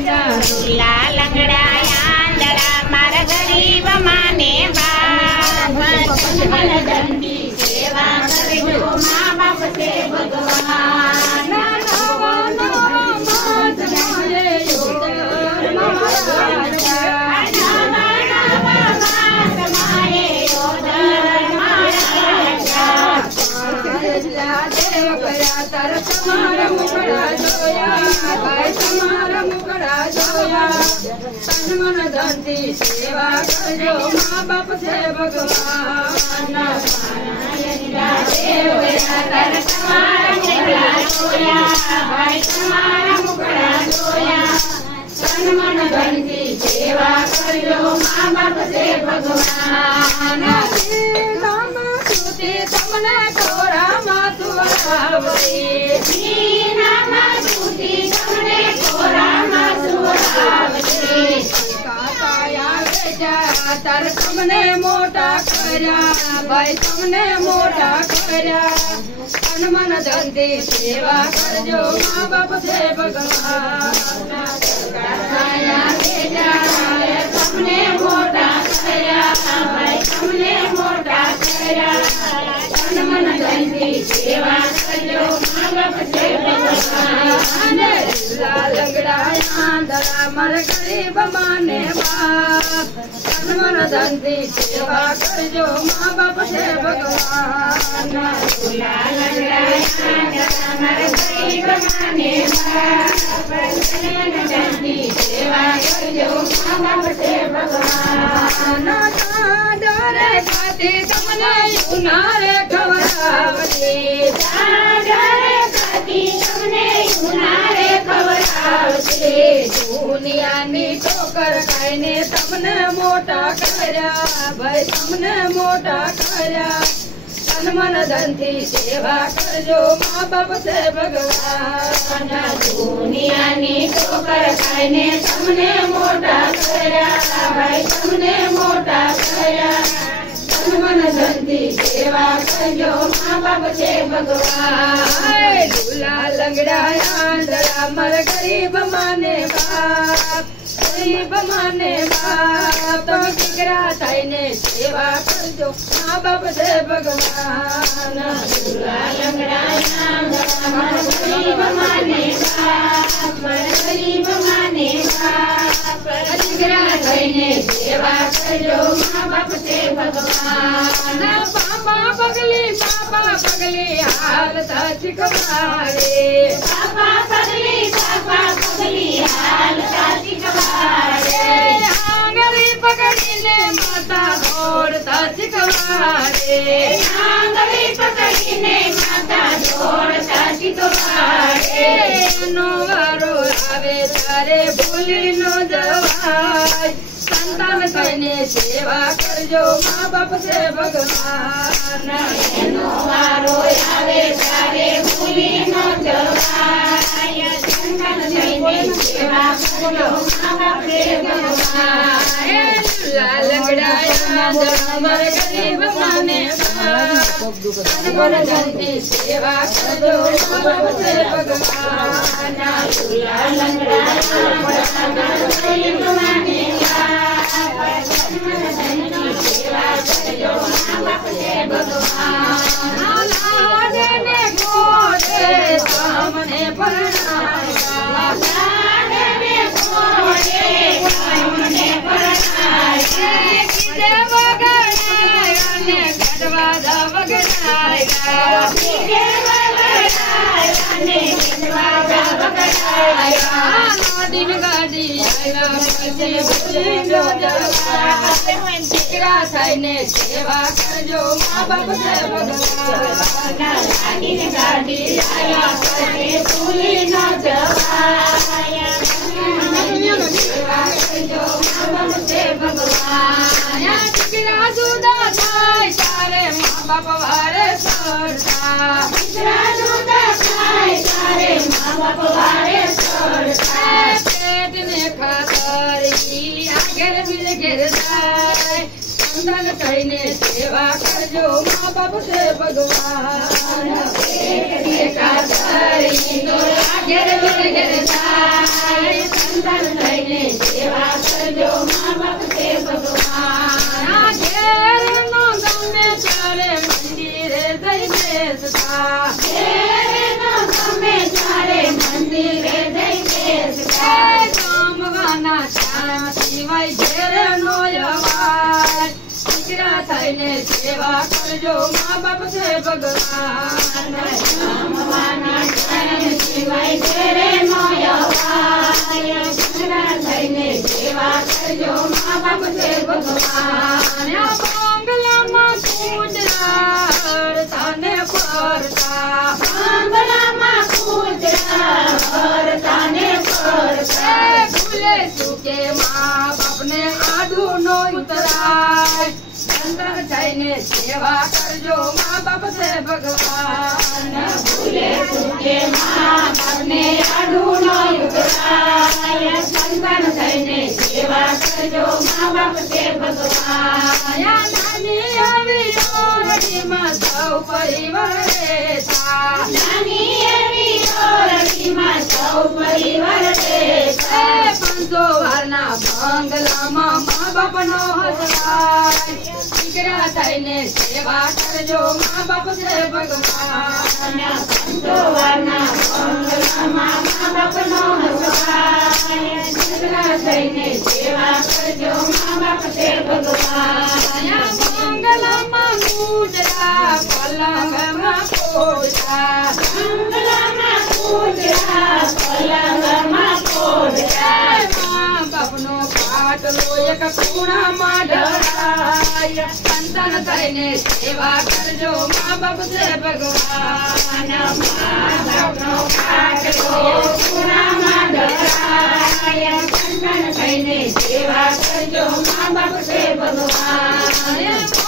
झूला लंगड़ा आंधळा मारा गरीब माने बाप मन धंधी सेवा करजो माँ बाप से भगवान तुम्हारा मुखड़ा जोया भाई तुम्हारा मुखड़ा जोया तन मन धन की सेवा करजो माँ बाप से भगवान भाई तुम्हारा मुखड़ा जोया तन मन धन की सेवा करजो माँ बाप से भगवान तुमने थोड़ा माथुरावरी तर तुमने मोटा करया भाई तुमने मोटा करया तन मन धन की सेवा करजो माँ बाप से भगवान तुमने मोटा करया भाई तुमने मोटा करया तन मन धन की सेवा करजो माँ बाप से भगवान लंगड़ा आंधळा मर गरीब माने बाप तन मन धन की सेवा करजो माँ बाप से भगवान झूला लंगड़ा आंधळा मर गरीब माने बाप तन मन धन की सेवा करजो माँ बाप से भगवान डरे खाती तुमने यूनारे खवरावती दुनिया नी ठोकर खाईने तुमने मोटा करया भाई तुमने मोटा करया तन मन धन की सेवा करजो माँ बाप से भगवान दुनिया नी ठोकर खाईने तुमने मोटा करया भाई तुमने मोटा करया तन मन धन की सेवा करजो माँ बाप से भगवान झूला लंगड़ा आंधळा मर गरीब माने बाप तो किकरा थाईने सेवा करजो माँ बाप से भगवान झूला लंगड़ा आंधळा मर गरीब माने बाप गरीब माने बाप किकरा थाईने सेवा करजो माँ बाप से भगवान पापा पगली हाल सच कमारे पापा पगली हाल सच कमारे आंगली पकड़ी ने माता दौड़ सच कमारे आंगली पकड़ी ने माता दौड़ सच कमारे नो वारो आवे तारे भूली नो जवाई संतान कहने सेवा करजो माँ बाप से भगवान वारो आवे तारे भूली नो जवाई संतान कहने सेवा करजो माँ बाप से भगवान लंगड़ा आंधळा मर गरीब माने बाप तन मन धन की सेवा करजो माँ बाप से भगवान झूला लंगड़ा आंधळा मर गरीब माने सेवा करजो माँ बाप से भगवान लाडने घोड़े सामने परनाया लाडने घोड़े सामने परनाया किदे वगड़ाने गढ़वा दा वगड़ाया किदे वगड़ाने गढ़वा दा वगड़ाया दिन गाड़ी आया पीछे भूली नो जवाई किकरा थाईने सेवा करजो माँ बाप से भगवान दिन गाड़ी आया पीछे भूली नो जवाई सेवा करजो माँ बाप से भगवान किकरा जुदा थाई सारे माँ बाप वारे छोड़ता किकरा जुदा थाई सारे माँ बाप वारे छोड़ता पेट ने खातरी आगे मिल गिरदाय संतान कहने सेवा करजो माँ बाप से भगवान पेट ने खातरी आगे मिल गिरदाय संतान જામવાના ત્યાં સિવાય ઘેર નો અવાજ દીકરા થઈને સેવા કરજો મા બાપ છે ભગવાન જામવાના ત્યાં સિવાય ઘેરે નો અવાય દીકરા થઈને સેવા કરજો મા બાપ છે ભગવાન બંગલામાં કૂતરા તને ફરતા બંગલામાં કૂતરા ફરતા ને ફરતા ભૂલે ચૂકે મા બાપને આડું નો ઉતરાય સંતન થઈને સેવા કરજો મા બાપ છે ભગવાન ભૂલે ચૂકે મા બાપને આડું ન ઉતરાય સંતાન થઈને સેવા કરજો મા બાપ છે ભગવાન નાની આવી ઓરડીમાં સૌ પરિવાર રહેતા નાની એવી ઓરડીમાં સૌ પરિવાર રહેતા પાંચસો વારના બંગલામાં મા બાપનો હસવાય દીકરા થઈને સેવા કરજો મા બાપ છે ભગવાન સવારના બંગલામાં મા બાપનો હસવાય દીકરા થઈને સેવા કરજો મા બાપ છે ભગવાન બંગલામાં કૂતરા પલંગમાં પોતા બંગલામાં કૂતરા પલંગમાં પોતા મા બાપનો પાટલો એક ખૂણામાં ઢળાય સંતાન થઈને સેવા કરજો મા બાપ છે ભગવાન મા બાપનો પાટલો ખૂણામાં ઢળાય સંતાન થઈને સેવા કરજો મા બાપ છે ભગવાન